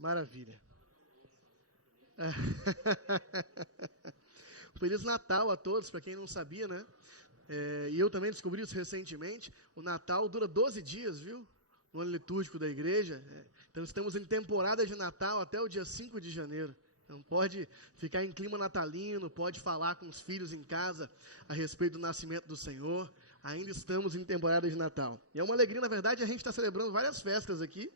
Maravilha. Feliz Natal a todos, para quem não sabia, né? E eu também descobri isso recentemente. O Natal dura 12 dias, viu? No ano litúrgico da igreja. Então estamos em temporada de Natal até o dia 5 de janeiro. Então pode ficar em clima natalino, pode falar com os filhos em casa a respeito do nascimento do Senhor. Ainda estamos em temporada de Natal. E é uma alegria, na verdade, a gente está celebrando várias festas aqui,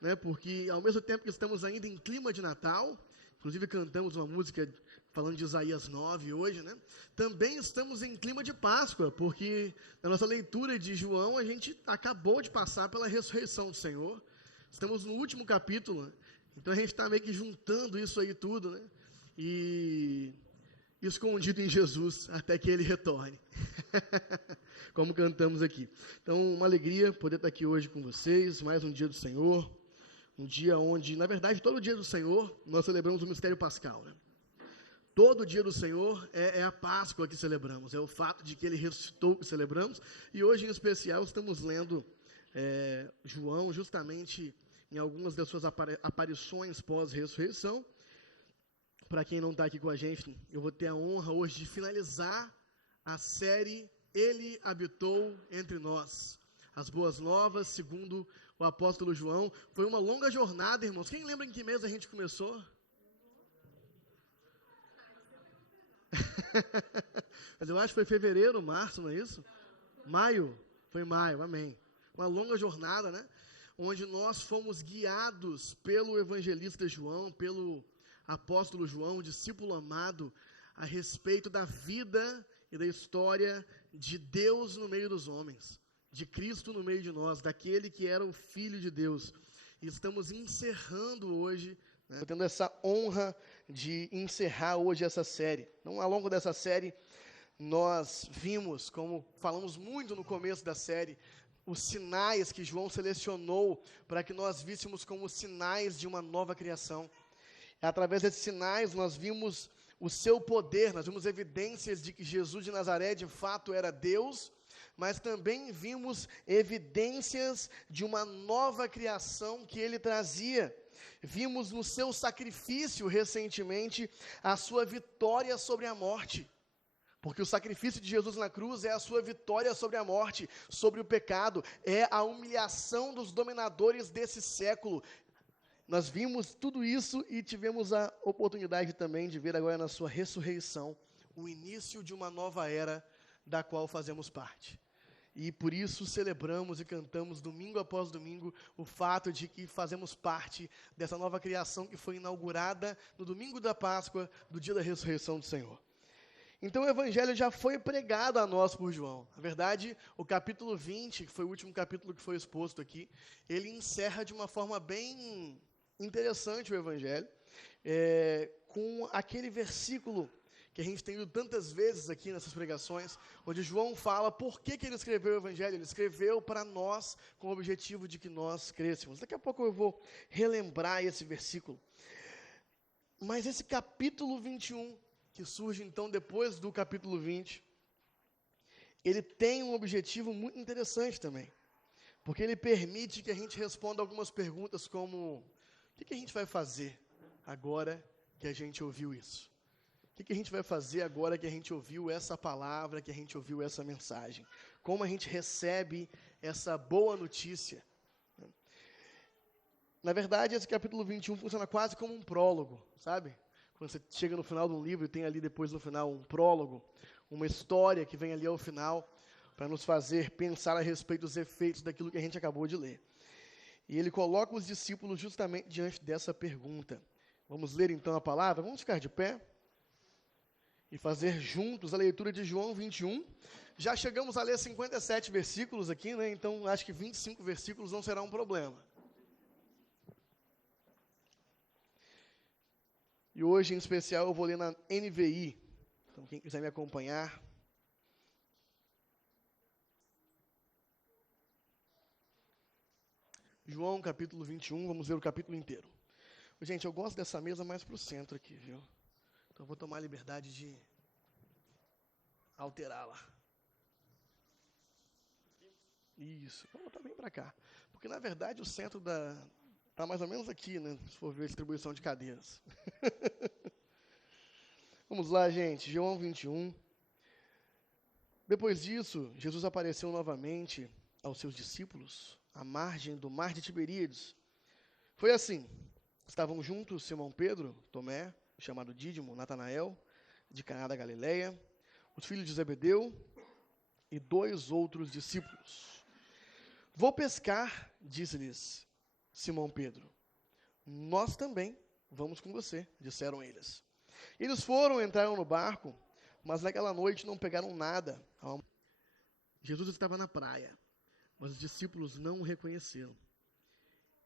né? Porque ao mesmo tempo que estamos ainda em clima de Natal, inclusive cantamos uma música falando de Isaías 9 hoje, né? Também estamos em clima de Páscoa, porque na nossa leitura de João a gente acabou de passar pela ressurreição do Senhor. Estamos no último capítulo, então a gente está meio que juntando isso aí tudo, né? E escondido em Jesus até que Ele retorne. Como cantamos aqui. Então, uma alegria poder estar aqui hoje com vocês, mais um dia do Senhor. Um dia onde, na verdade, todo dia do Senhor, nós celebramos o mistério pascal, né? Todo dia do Senhor é a Páscoa que celebramos, é o fato de que Ele ressuscitou que celebramos. E hoje, em especial, estamos lendo João, justamente em algumas das suas aparições pós-ressurreição. Para quem não está aqui com a gente, eu vou ter a honra hoje de finalizar a série Ele Habitou Entre Nós. As Boas Novas, segundo o apóstolo João. Foi uma longa jornada, irmãos. Quem lembra em que mês a gente começou? Mas eu acho que foi fevereiro, março, não é isso? Maio? Foi maio, amém. Uma longa jornada, né? Onde nós fomos guiados pelo evangelista João, pelo apóstolo João, discípulo amado, a respeito da vida e da história de Deus no meio dos homens, de Cristo no meio de nós, daquele que era o Filho de Deus. E estamos encerrando hoje, né, tendo essa honra de encerrar hoje essa série. Então, ao longo dessa série, nós vimos, como falamos muito no começo da série, os sinais que João selecionou para que nós víssemos como sinais de uma nova criação. Através desses sinais, nós vimos o seu poder, nós vimos evidências de que Jesus de Nazaré, de fato, era Deus, mas também vimos evidências de uma nova criação que ele trazia. Vimos no seu sacrifício, recentemente, a sua vitória sobre a morte. Porque o sacrifício de Jesus na cruz é a sua vitória sobre a morte, sobre o pecado, é a humilhação dos dominadores desse século. Nós vimos tudo isso e tivemos a oportunidade também de ver agora na sua ressurreição o início de uma nova era da qual fazemos parte. E por isso celebramos e cantamos domingo após domingo o fato de que fazemos parte dessa nova criação que foi inaugurada no domingo da Páscoa, do dia da ressurreição do Senhor. Então o Evangelho já foi pregado a nós por João. Na verdade, o capítulo 20, que foi o último capítulo que foi exposto aqui, ele encerra de uma forma bem interessante o Evangelho, com aquele versículo que a gente tem lido tantas vezes aqui nessas pregações, onde João fala por que ele escreveu o Evangelho. Ele escreveu para nós com o objetivo de que nós crescêssemos. Daqui a pouco eu vou relembrar esse versículo. Mas esse capítulo 21, que surge então depois do capítulo 20, ele tem um objetivo muito interessante também, porque ele permite que a gente responda algumas perguntas como: o que a gente vai fazer agora que a gente ouviu isso? O que a gente vai fazer agora que a gente ouviu essa palavra, que a gente ouviu essa mensagem? Como a gente recebe essa boa notícia? Na verdade, esse capítulo 21 funciona quase como um prólogo, sabe? Quando você chega no final de um livro e tem ali depois no final um prólogo, uma história que vem ali ao final para nos fazer pensar a respeito dos efeitos daquilo que a gente acabou de ler. E ele coloca os discípulos justamente diante dessa pergunta. Vamos ler então a palavra? Vamos ficar de pé e fazer juntos a leitura de João 21. Já chegamos a ler 57 versículos aqui, né? Então acho que 25 versículos não será um problema. E hoje, em especial, eu vou ler na NVI. Então, quem quiser me acompanhar. João, capítulo 21, vamos ver o capítulo inteiro. Gente, eu gosto dessa mesa mais para o centro aqui, viu? Então, eu vou tomar a liberdade de alterá-la. Isso, vou botar bem para cá. Porque, na verdade, o centro Está mais ou menos aqui, né? Se for ver a distribuição de cadeiras. Vamos lá, gente. João 21. Depois disso, Jesus apareceu novamente aos seus discípulos, à margem do mar de Tiberíades. Foi assim. Estavam juntos Simão Pedro, Tomé, chamado Dídimo, Natanael, de Caná da Galileia, os filhos de Zebedeu e 2 outros discípulos. Vou pescar, disse-lhes Simão Pedro. Nós também vamos com você, disseram eles. Eles foram, entraram no barco, mas naquela noite não pegaram nada. Jesus estava na praia, mas os discípulos não o reconheceram.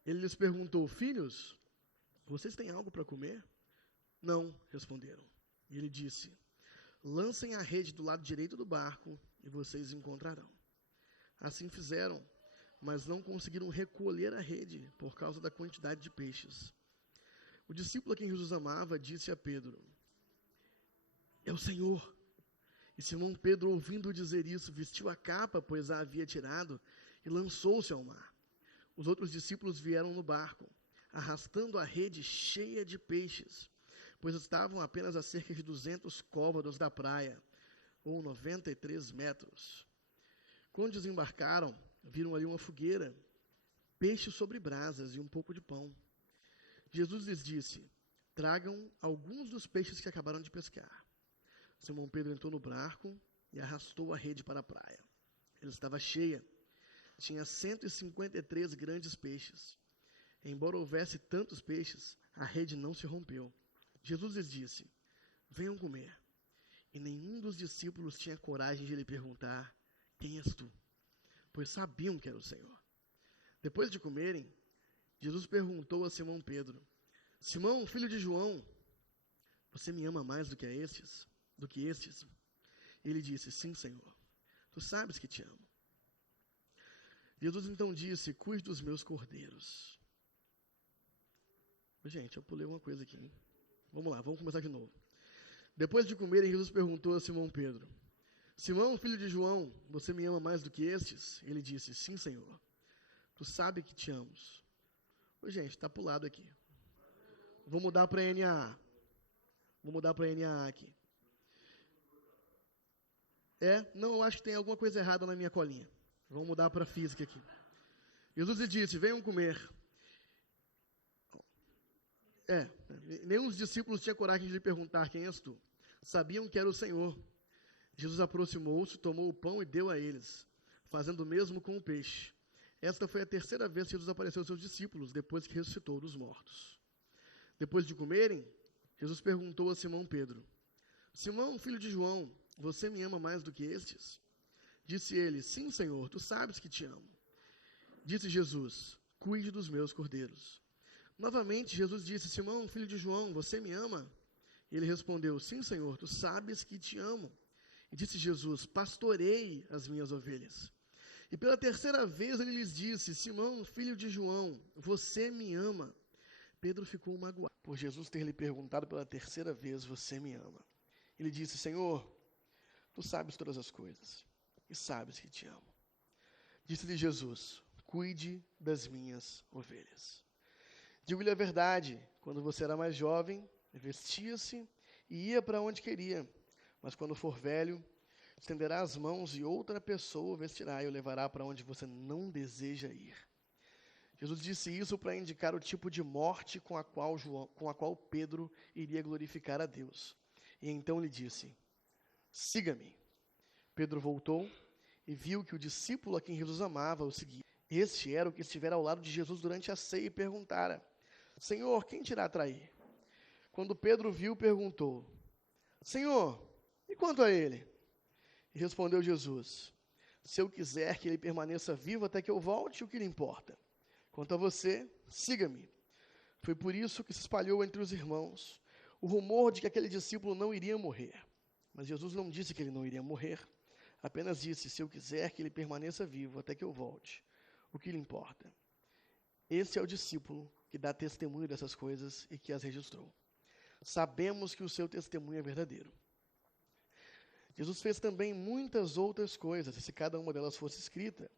Ele lhes perguntou: filhos, vocês têm algo para comer? Não, responderam. E ele disse: lancem a rede do lado direito do barco e vocês encontrarão. Assim fizeram, mas não conseguiram recolher a rede por causa da quantidade de peixes. O discípulo a quem Jesus amava disse a Pedro: é o Senhor. E Simão Pedro, ouvindo dizer isso, vestiu a capa, pois a havia tirado, e lançou-se ao mar. Os outros discípulos vieram no barco, arrastando a rede cheia de peixes, pois estavam apenas a cerca de 200 côvados da praia, ou 93 metros. Quando desembarcaram, viram ali uma fogueira, peixe sobre brasas e um pouco de pão. Jesus lhes disse: tragam alguns dos peixes que acabaram de pescar. Simão Pedro entrou no barco e arrastou a rede para a praia. Ela estava cheia, tinha 153 grandes peixes. Embora houvesse tantos peixes, a rede não se rompeu. Jesus lhes disse: venham comer. E nenhum dos discípulos tinha coragem de lhe perguntar: quem és tu? Pois sabiam que era o Senhor. Depois de comerem, Jesus perguntou a Simão Pedro: Simão, filho de João, você me ama mais do que estes? Ele disse: sim, Senhor, tu sabes que te amo. Jesus então disse: cuide dos meus cordeiros. Gente, eu pulei uma coisa aqui, hein? Vamos lá, vamos começar de novo. Depois de comerem, Jesus perguntou a Simão Pedro: Simão, filho de João, você me ama mais do que estes? Ele disse: sim, Senhor, tu sabes que te amo. Gente, está pulado aqui. Vou mudar para NAA. Aqui. Não, eu acho que tem alguma coisa errada na minha colinha. Vamos mudar para física aqui. Jesus lhe disse: venham comer. Nenhum dos discípulos tinha coragem de lhe perguntar: quem és tu? Sabiam que era o Senhor. Jesus aproximou-se, tomou o pão e deu a eles, fazendo o mesmo com o peixe. Esta foi a 3ª vez que Jesus apareceu aos seus discípulos, depois que ressuscitou dos mortos. Depois de comerem, Jesus perguntou a Simão Pedro: Simão, filho de João, você me ama mais do que estes? Disse ele: sim, Senhor, tu sabes que te amo. Disse Jesus: cuide dos meus cordeiros. Novamente, Jesus disse: Simão, filho de João, você me ama? Ele respondeu: sim, Senhor, tu sabes que te amo. E disse Jesus: pastorei as minhas ovelhas. E pela 3ª vez ele lhes disse: Simão, filho de João, você me ama? Pedro ficou magoado por Jesus ter lhe perguntado pela 3ª vez: você me ama? Ele disse: Senhor, tu sabes todas as coisas e sabes que te amo. Disse-lhe Jesus: cuide das minhas ovelhas. Digo-lhe a verdade, quando você era mais jovem, vestia-se e ia para onde queria, mas quando for velho, estenderá as mãos e outra pessoa o vestirá e o levará para onde você não deseja ir. Jesus disse isso para indicar o tipo de morte com a qual Pedro iria glorificar a Deus. E então lhe disse: siga-me. Pedro voltou e viu que o discípulo a quem Jesus amava o seguia. Este era o que estivera ao lado de Jesus durante a ceia e perguntara: Senhor, quem te irá trair? Quando Pedro viu, perguntou: Senhor, e quanto a ele? E respondeu Jesus: se eu quiser que ele permaneça vivo até que eu volte, o que lhe importa? Quanto a você, siga-me. Foi por isso que se espalhou entre os irmãos o rumor de que aquele discípulo não iria morrer. Mas Jesus não disse que ele não iria morrer, apenas disse: se eu quiser que ele permaneça vivo até que eu volte, o que lhe importa? Esse é o discípulo que dá testemunho dessas coisas e que as registrou. Sabemos que o seu testemunho é verdadeiro. Jesus fez também muitas outras coisas, e se cada uma delas fosse escrita,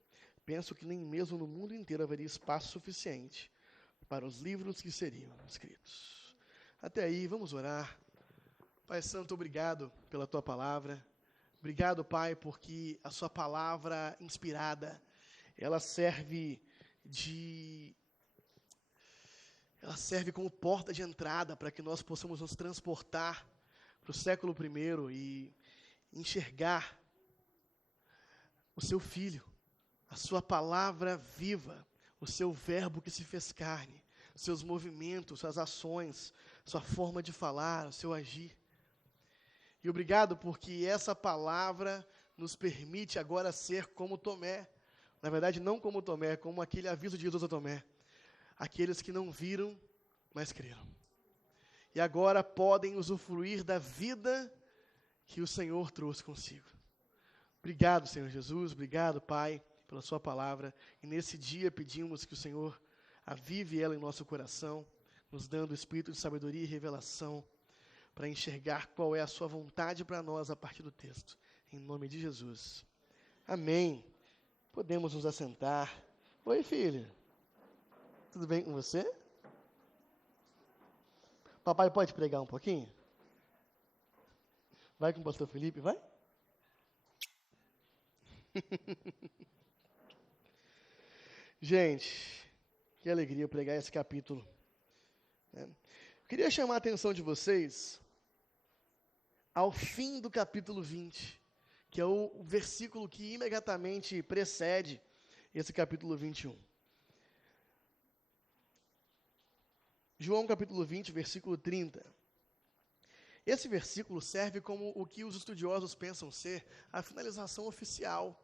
penso que nem mesmo no mundo inteiro haveria espaço suficiente para os livros que seriam escritos. Até aí, vamos orar. Pai Santo, obrigado pela Tua palavra. Obrigado, Pai, porque a Sua palavra inspirada, ela serve como porta de entrada para que nós possamos nos transportar para o século I e enxergar o Seu Filho, a Sua palavra viva, o Seu verbo que se fez carne, os Seus movimentos, Suas ações, Sua forma de falar, o Seu agir. E obrigado porque essa palavra nos permite agora ser como Tomé. Na verdade, não como Tomé, como aquele aviso de Jesus a Tomé. Aqueles que não viram, mas creram. E agora podem usufruir da vida que o Senhor trouxe consigo. Obrigado, Senhor Jesus. Obrigado, Pai, pela Sua palavra. E nesse dia pedimos que o Senhor avive ela em nosso coração, nos dando o espírito de sabedoria e revelação, para enxergar qual é a Sua vontade para nós a partir do texto. Em nome de Jesus. Amém. Podemos nos assentar. Oi, filha. Tudo bem com você? Papai pode pregar um pouquinho? Vai com o pastor Felipe, vai? Gente, que alegria pregar esse capítulo. Queria chamar a atenção de vocês ao fim do capítulo 20, que é o versículo que imediatamente precede esse capítulo 21. João capítulo 20, versículo 30. Esse versículo serve como o que os estudiosos pensam ser a finalização oficial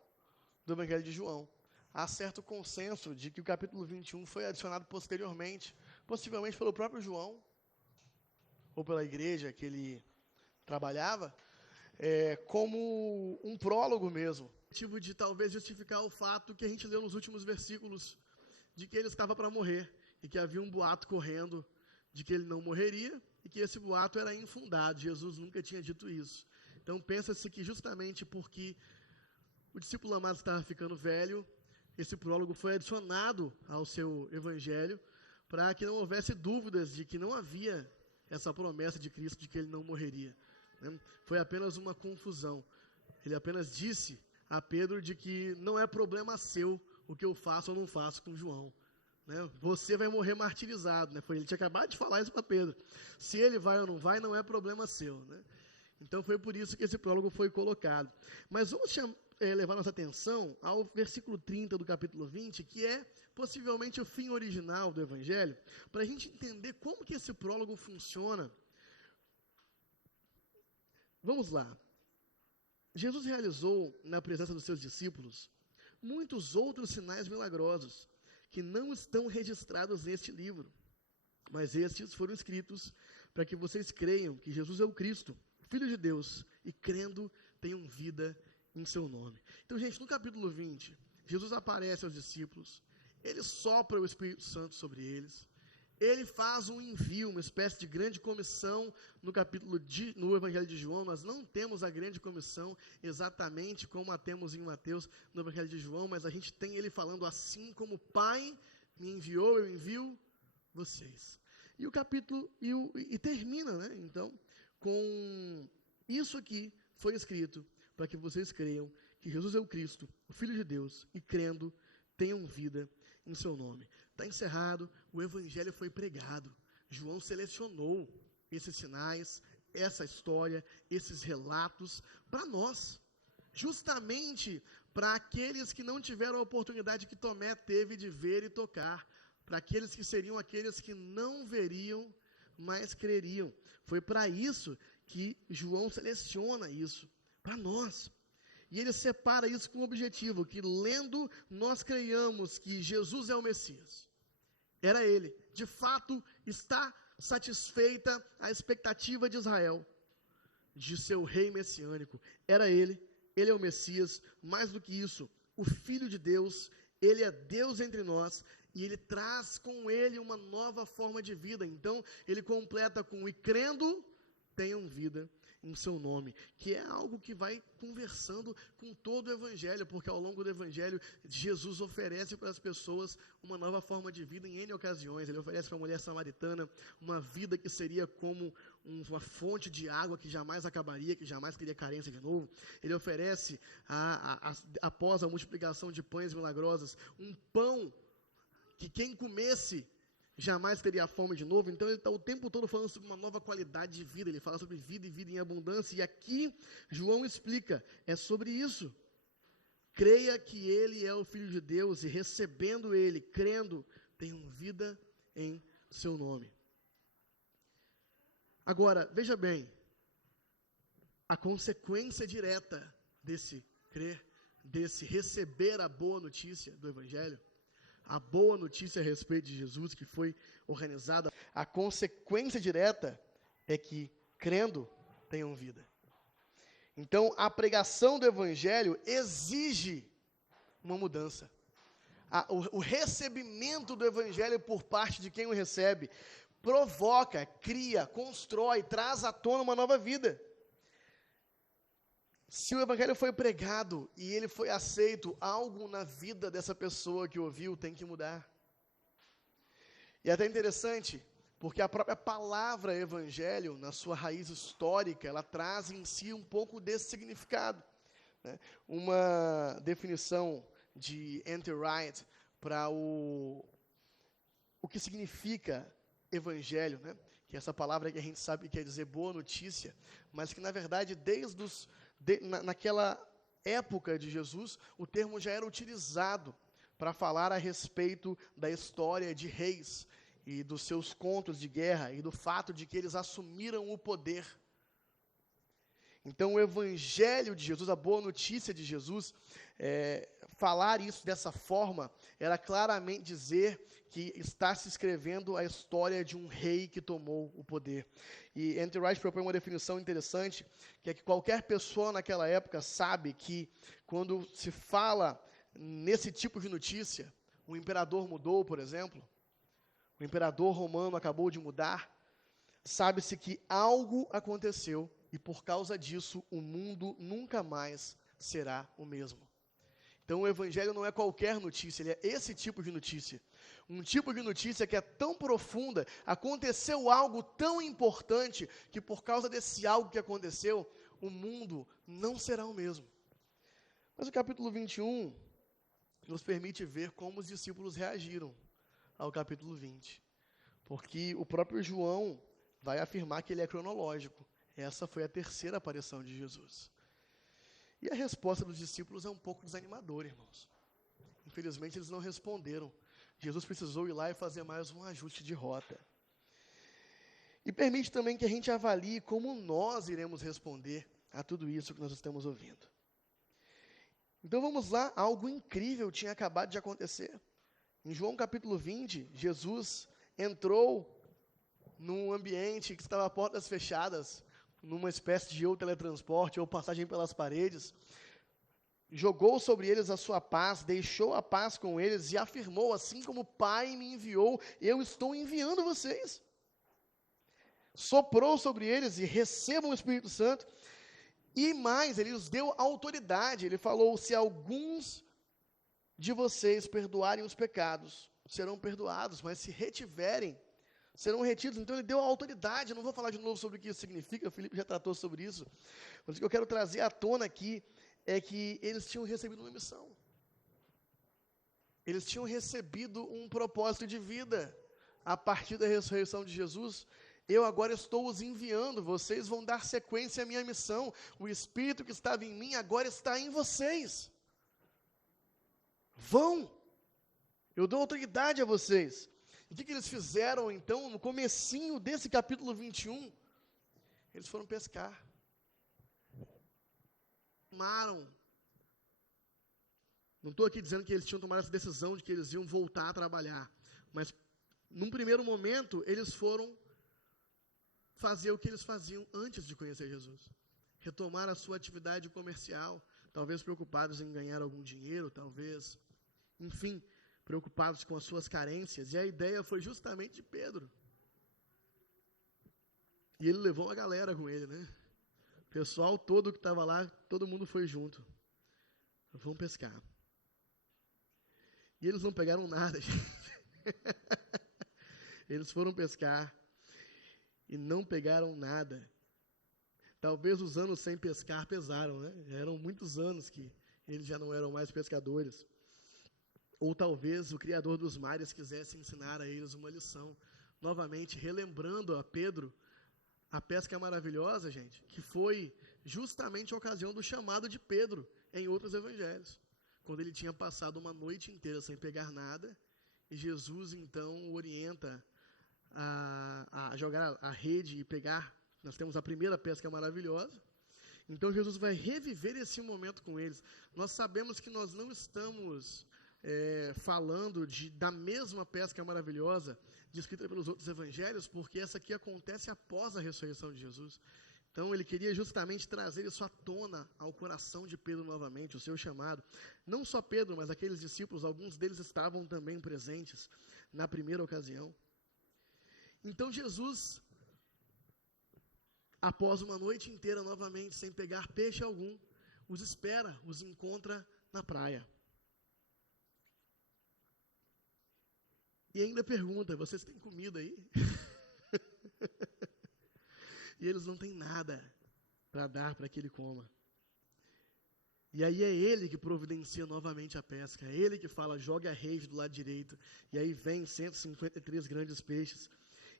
do Evangelho de João. Há certo consenso de que o capítulo 21 foi adicionado posteriormente, possivelmente pelo próprio João, ou pela igreja que ele trabalhava, como um prólogo mesmo. Motivo de talvez justificar o fato que a gente leu nos últimos versículos, de que ele estava para morrer, e que havia um boato correndo de que ele não morreria, e que esse boato era infundado. Jesus nunca tinha dito isso. Então pensa-se que justamente porque o discípulo amado estava ficando velho, esse prólogo foi adicionado ao seu evangelho, para que não houvesse dúvidas de que não havia essa promessa de Cristo de que ele não morreria. Foi apenas uma confusão. Ele apenas disse a Pedro de que não é problema seu o que eu faço ou não faço com João. Você vai morrer martirizado. Ele tinha acabado de falar isso para Pedro. Se ele vai ou não vai, não é problema seu. Então foi por isso que esse prólogo foi colocado. Mas vamos levar nossa atenção ao versículo 30 do capítulo 20, que é possivelmente o fim original do Evangelho, para a gente entender como que esse prólogo funciona. Vamos lá. Jesus realizou, na presença dos seus discípulos, muitos outros sinais milagrosos, que não estão registrados neste livro, mas estes foram escritos para que vocês creiam que Jesus é o Cristo, o Filho de Deus, e crendo tenham vida em seu nome. Então, gente, no capítulo 20, Jesus aparece aos discípulos, ele sopra o Espírito Santo sobre eles, ele faz um envio, uma espécie de grande comissão. No Evangelho de João, nós não temos a grande comissão exatamente como a temos em Mateus no Evangelho de João, mas a gente tem ele falando: assim como o Pai me enviou, eu envio vocês. E o capítulo, e termina, então, com isso aqui foi escrito para que vocês creiam que Jesus é o Cristo, o Filho de Deus, e crendo, tenham vida em seu nome. Está encerrado, o Evangelho foi pregado. João selecionou esses sinais, essa história, esses relatos para nós, justamente para aqueles que não tiveram a oportunidade que Tomé teve de ver e tocar, para aqueles que seriam aqueles que não veriam, mas creriam. Foi para isso que João seleciona isso, para nós. E ele separa isso com o objetivo, que lendo nós creiamos que Jesus é o Messias. Era ele. De fato, está satisfeita a expectativa de Israel, de seu rei messiânico. Era ele é o Messias. Mais do que isso, o Filho de Deus, ele é Deus entre nós, e ele traz com ele uma nova forma de vida. Então, ele completa com: e crendo, tenham vida em seu nome, que é algo que vai conversando com todo o Evangelho, porque ao longo do Evangelho, Jesus oferece para as pessoas uma nova forma de vida em N ocasiões. Ele oferece para a mulher samaritana uma vida que seria como uma fonte de água que jamais acabaria, que jamais teria carência de novo. Ele oferece, após a multiplicação de pães milagrosos, um pão que quem comesse jamais teria fome de novo. Então ele está o tempo todo falando sobre uma nova qualidade de vida, ele fala sobre vida e vida em abundância, e aqui João explica, é sobre isso. Creia que ele é o Filho de Deus, e recebendo ele, crendo, tenham vida em seu nome. Agora, veja bem, a consequência direta desse crer, desse receber a boa notícia do Evangelho, a boa notícia a respeito de Jesus que foi organizada, a consequência direta é que, crendo, tenham vida. Então, a pregação do Evangelho exige uma mudança. O recebimento do Evangelho por parte de quem o recebe provoca, cria, constrói, traz à tona uma nova vida. Se o Evangelho foi pregado e ele foi aceito, algo na vida dessa pessoa que ouviu tem que mudar. E é até interessante, porque a própria palavra Evangelho, na sua raiz histórica, ela traz em si um pouco desse significado, né? Uma definição de N.T. Wright para o que significa Evangelho, né? Que é essa palavra que a gente sabe que quer dizer boa notícia, mas que na verdade naquela época de Jesus, o termo já era utilizado para falar a respeito da história de reis e dos seus contos de guerra e do fato de que eles assumiram o poder. Então, o Evangelho de Jesus, a boa notícia de Jesus, falar isso dessa forma, era claramente dizer que está se escrevendo a história de um rei que tomou o poder. E N.T. Wright propõe uma definição interessante, que é que qualquer pessoa naquela época sabe que, quando se fala nesse tipo de notícia, o imperador mudou, por exemplo, o imperador romano acabou de mudar, sabe-se que algo aconteceu e, por causa disso, o mundo nunca mais será o mesmo. Então, o Evangelho não é qualquer notícia, ele é esse tipo de notícia. Um tipo de notícia que é tão profunda, aconteceu algo tão importante, que por causa desse algo que aconteceu, o mundo não será o mesmo. Mas o capítulo 21 nos permite ver como os discípulos reagiram ao capítulo 20. Porque o próprio João vai afirmar que ele é cronológico. Essa foi a terceira aparição de Jesus. E a resposta dos discípulos é um pouco desanimadora, irmãos. Infelizmente, eles não responderam. Jesus precisou ir lá e fazer mais um ajuste de rota. E permite também que a gente avalie como nós iremos responder a tudo isso que nós estamos ouvindo. Então vamos lá, algo incrível tinha acabado de acontecer. Em João capítulo 20, Jesus entrou num ambiente que estava a portas fechadas, numa espécie de ou teletransporte ou passagem pelas paredes, jogou sobre eles a sua paz, deixou a paz com eles e afirmou, assim como o Pai me enviou, eu estou enviando vocês. Soprou sobre eles e recebam o Espírito Santo, e mais, ele os deu autoridade, ele falou, se alguns de vocês perdoarem os pecados, serão perdoados, mas se retiverem, serão retidos. Então ele deu a autoridade. Eu não vou falar de novo sobre o que isso significa, o Felipe já tratou sobre isso, mas o que eu quero trazer à tona aqui é que eles tinham recebido uma missão. Eles tinham recebido um propósito de vida a partir da ressurreição de Jesus. Eu agora estou os enviando, vocês vão dar sequência à minha missão. O Espírito que estava em mim agora está em vocês. Vão! Eu dou autoridade a vocês. E o que eles fizeram, então, no comecinho desse capítulo 21? Eles foram pescar. Tomaram. Não estou aqui dizendo que eles tinham tomado essa decisão de que eles iam voltar a trabalhar. Mas, num primeiro momento, eles foram fazer o que eles faziam antes de conhecer Jesus. Retomar a sua atividade comercial, talvez preocupados em ganhar algum dinheiro, talvez, enfim, preocupados com as suas carências. E a ideia foi justamente de Pedro. E ele levou uma galera com ele, né? O pessoal todo que estava lá, todo mundo foi junto. Vamos pescar. E eles não pegaram nada, gente. Eles foram pescar e não pegaram nada. Talvez os anos sem pescar pesaram, né? Já eram muitos anos que eles já não eram mais pescadores. Ou talvez o Criador dos mares quisesse ensinar a eles uma lição. Novamente, relembrando a Pedro a pesca maravilhosa, gente, que foi justamente a ocasião do chamado de Pedro em outros evangelhos. Quando ele tinha passado uma noite inteira sem pegar nada, e Jesus então o orienta a jogar a rede e pegar. Nós temos a primeira pesca maravilhosa. Então Jesus vai reviver esse momento com eles. Nós sabemos que nós não estamos falando da mesma pesca maravilhosa descrita pelos outros evangelhos, porque essa aqui acontece após a ressurreição de Jesus. Então ele queria justamente trazer isso à tona ao coração de Pedro novamente, o seu chamado. Não só Pedro, mas aqueles discípulos, alguns deles estavam também presentes na primeira ocasião. Então Jesus, após uma noite inteira novamente sem pegar peixe algum, os espera, os encontra na praia. E ainda pergunta: vocês têm comida aí? E eles não têm nada para dar para que ele coma. E aí é ele que providencia novamente a pesca. É ele que fala: jogue a rede do lado direito. E aí vem 153 grandes peixes.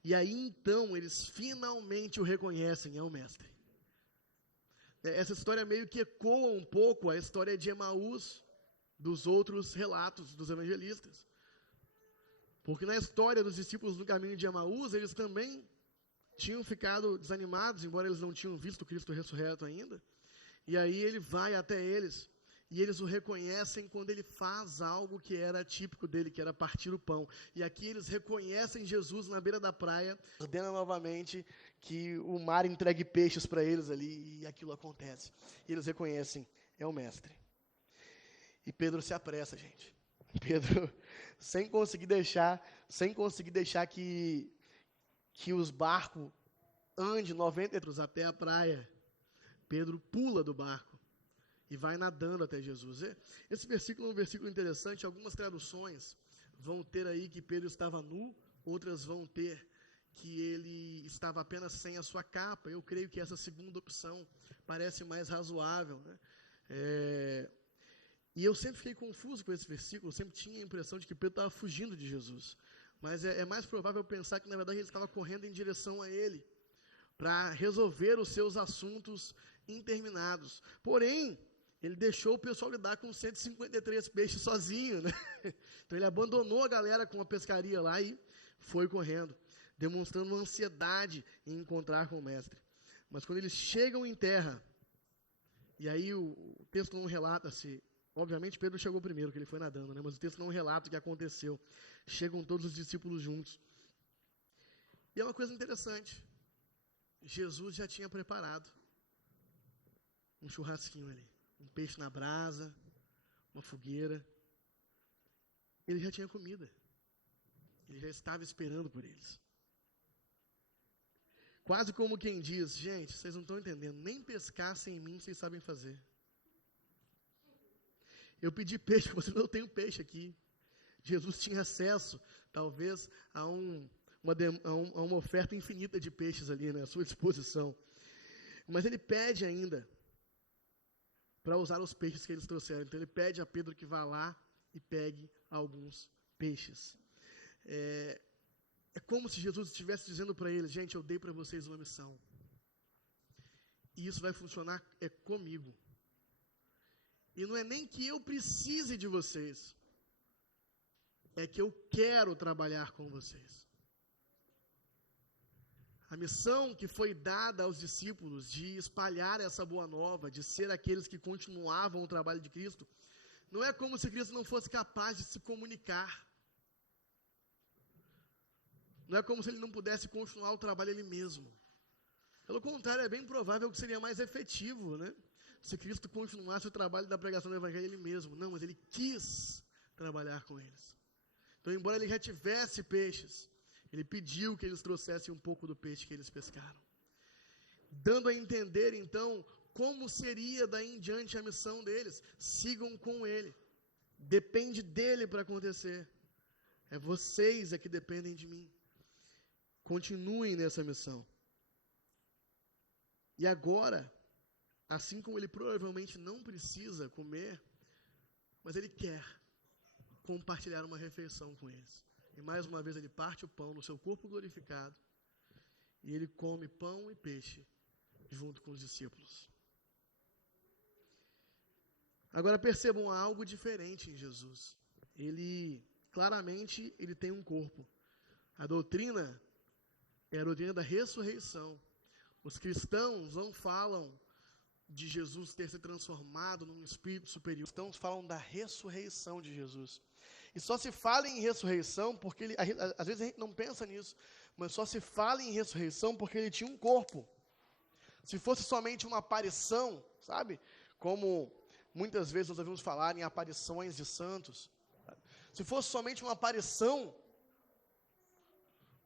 E aí então eles finalmente o reconhecem, é o mestre. Essa história meio que ecoa um pouco a história de Emaús, dos outros relatos dos evangelistas. Porque na história dos discípulos no caminho de Emaús, eles também tinham ficado desanimados, embora eles não tinham visto Cristo ressurreto ainda. E aí ele vai até eles, e eles o reconhecem quando ele faz algo que era típico dele, que era partir o pão. E aqui eles reconhecem Jesus na beira da praia, ordena novamente que o mar entregue peixes para eles ali, e aquilo acontece. E eles reconhecem, é o mestre. E Pedro se apressa, gente. Pedro, sem conseguir deixar que os barcos andem 90 metros até a praia, Pedro pula do barco e vai nadando até Jesus. Esse versículo é um versículo interessante. Algumas traduções vão ter aí que Pedro estava nu, outras vão ter que ele estava apenas sem a sua capa. Eu creio que essa segunda opção parece mais razoável, né? E eu sempre fiquei confuso com esse versículo, sempre tinha a impressão de que Pedro estava fugindo de Jesus. Mas é mais provável pensar que, na verdade, ele estava correndo em direção a ele, para resolver os seus assuntos interminados. Porém, ele deixou o pessoal lidar com 153 peixes sozinho, né? Então ele abandonou a galera com a pescaria lá e foi correndo, demonstrando uma ansiedade em encontrar com o mestre. Mas quando eles chegam em terra, e aí o texto não relata se... Obviamente Pedro chegou primeiro, que ele foi nadando, né? Mas o texto não relata o que aconteceu. Chegam todos os discípulos juntos. E é uma coisa interessante. Jesus já tinha preparado um churrasquinho ali, um peixe na brasa, uma fogueira. Ele já tinha comida. Ele já estava esperando por eles. Quase como quem diz: gente, vocês não estão entendendo, nem pescar sem mim vocês sabem fazer. Eu pedi peixe, vocês não têm peixe aqui. Jesus tinha acesso, talvez, a uma oferta infinita de peixes ali, né, à sua disposição. Mas ele pede ainda para usar os peixes que eles trouxeram. Então ele pede a Pedro que vá lá e pegue alguns peixes. É como se Jesus estivesse dizendo para eles: gente, eu dei para vocês uma missão. E isso vai funcionar comigo. E não é nem que eu precise de vocês, é que eu quero trabalhar com vocês. A missão que foi dada aos discípulos de espalhar essa boa nova, de ser aqueles que continuavam o trabalho de Cristo, não é como se Cristo não fosse capaz de se comunicar. Não é como se ele não pudesse continuar o trabalho ele mesmo. Pelo contrário, é bem provável que seria mais efetivo, né? Se Cristo continuasse o trabalho da pregação do Evangelho ele mesmo. Não, mas ele quis trabalhar com eles. Então, embora ele já tivesse peixes, ele pediu que eles trouxessem um pouco do peixe que eles pescaram. dando a entender, então, como seria daí em diante a missão deles. Sigam com ele. Depende dele para acontecer. É vocês que dependem de mim. Continuem nessa missão. E agora, assim como ele provavelmente não precisa comer, mas ele quer compartilhar uma refeição com eles. E mais uma vez ele parte o pão no seu corpo glorificado e ele come pão e peixe junto com os discípulos. Agora percebam algo diferente em Jesus. Claramente, ele tem um corpo. A doutrina é a doutrina da ressurreição. Os cristãos não falam de Jesus ter se transformado num espírito superior. Os cristãos falam da ressurreição de Jesus. E só se fala em ressurreição porque às vezes a gente não pensa nisso, mas só se fala em ressurreição porque ele tinha um corpo. Se fosse somente uma aparição, sabe? Como muitas vezes nós ouvimos falar em aparições de santos. Se fosse somente uma aparição,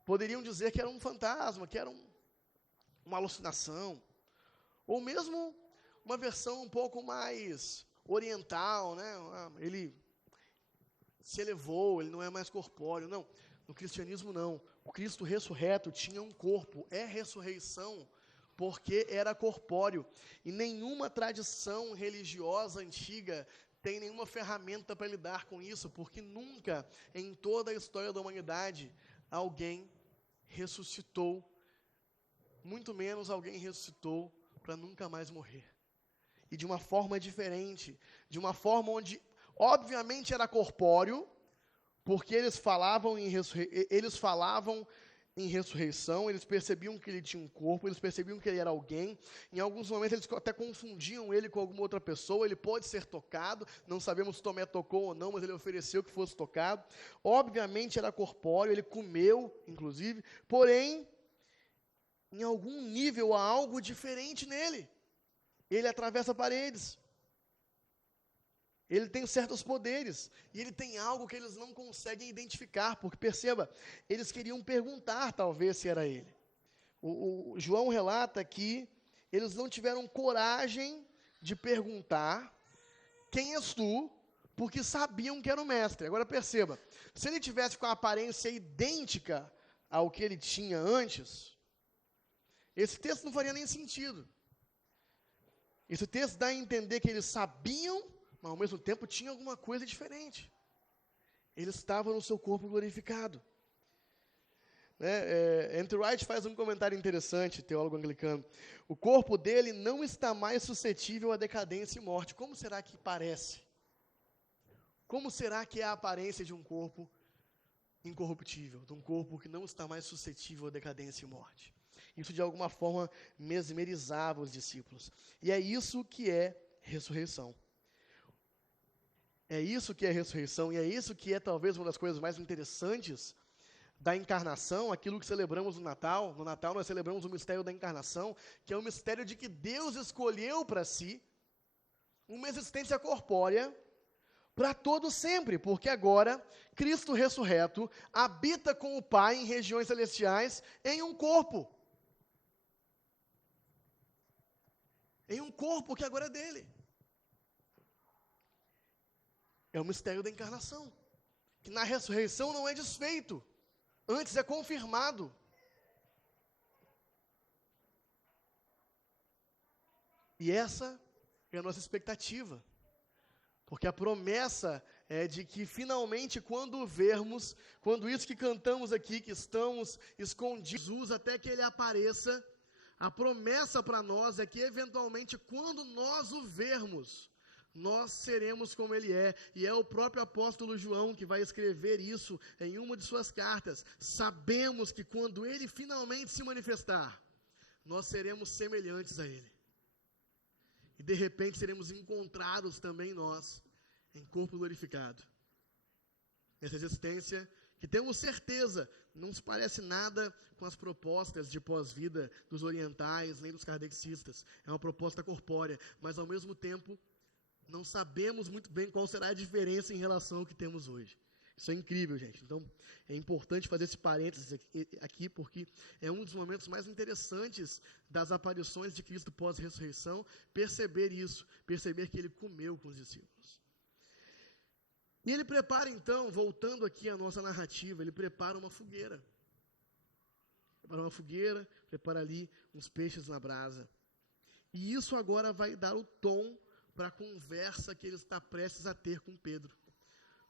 poderiam dizer que era um fantasma, que era uma alucinação. Ou mesmo uma versão um pouco mais oriental, né? Ele se elevou, ele não é mais corpóreo. Não, no cristianismo não. O Cristo ressurreto tinha um corpo. É ressurreição porque era corpóreo. E nenhuma tradição religiosa antiga tem nenhuma ferramenta para lidar com isso, porque nunca em toda a história da humanidade alguém ressuscitou, muito menos alguém ressuscitou para nunca mais morrer. E de uma forma diferente, de uma forma onde, obviamente, era corpóreo, porque eles falavam em ressurreição, eles percebiam que ele tinha um corpo, eles percebiam que ele era alguém. Em alguns momentos eles até confundiam ele com alguma outra pessoa. Ele pode ser tocado, não sabemos se Tomé tocou ou não, mas ele ofereceu que fosse tocado. Obviamente era corpóreo, ele comeu, inclusive, porém, em algum nível há algo diferente nele. Ele atravessa paredes. Ele tem certos poderes, e ele tem algo que eles não conseguem identificar, porque perceba, eles queriam perguntar talvez se era ele. O João relata que eles não tiveram coragem de perguntar, quem és tu? Porque sabiam que era o mestre. Agora perceba, se ele tivesse com a aparência idêntica ao que ele tinha antes, esse texto não faria nem sentido. Esse texto dá a entender que eles sabiam, mas ao mesmo tempo tinha alguma coisa diferente. Ele estava no seu corpo glorificado. Andrew Wright faz um comentário interessante, teólogo anglicano. O corpo dele não está mais suscetível à decadência e morte. Como será que parece? Como será que é a aparência de um corpo incorruptível, de um corpo que não está mais suscetível à decadência e morte? Isso de alguma forma mesmerizava os discípulos. E é isso que é ressurreição. É isso que é ressurreição, e é isso que é talvez uma das coisas mais interessantes da encarnação, aquilo que celebramos no Natal. No Natal nós celebramos o mistério da encarnação, que é o mistério de que Deus escolheu para si uma existência corpórea para todo sempre, porque agora Cristo ressurreto habita com o Pai em regiões celestiais em um corpo. Em um corpo que agora é dele. É o mistério da encarnação, que na ressurreição não é desfeito, antes é confirmado. E essa é a nossa expectativa, porque a promessa é de que finalmente quando o vermos, quando isso que cantamos aqui, que estamos escondidos, Jesus, até que ele apareça, a promessa para nós é que eventualmente quando nós o vermos, nós seremos como ele é, e é o próprio apóstolo João que vai escrever isso em uma de suas cartas. Sabemos que quando ele finalmente se manifestar, nós seremos semelhantes a ele. E de repente seremos encontrados também nós, em corpo glorificado. Essa existência que temos certeza não se parece nada com as propostas de pós-vida dos orientais, nem dos kardecistas. É uma proposta corpórea, mas ao mesmo tempo não sabemos muito bem qual será a diferença em relação ao que temos hoje. Isso é incrível, gente. Então, é importante fazer esse parênteses aqui, porque é um dos momentos mais interessantes das aparições de Cristo pós-ressurreição, perceber isso, perceber que ele comeu com os discípulos. E ele prepara então, voltando aqui à nossa narrativa, ele prepara uma fogueira. Prepara ali uns peixes na brasa. E isso agora vai dar o tom para a conversa que ele está prestes a ter com Pedro.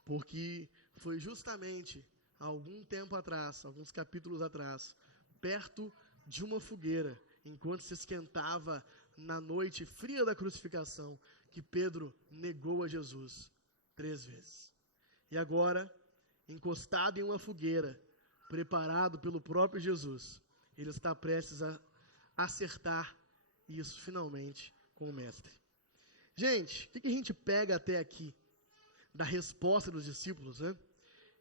Porque foi justamente há algum tempo atrás, alguns capítulos atrás, perto de uma fogueira, enquanto se esquentava na noite fria da crucificação, que Pedro negou a Jesus 3 vezes. E agora, encostado em uma fogueira, preparado pelo próprio Jesus, ele está prestes a acertar isso finalmente com o Mestre. Gente, o que a gente pega até aqui da resposta dos discípulos, né?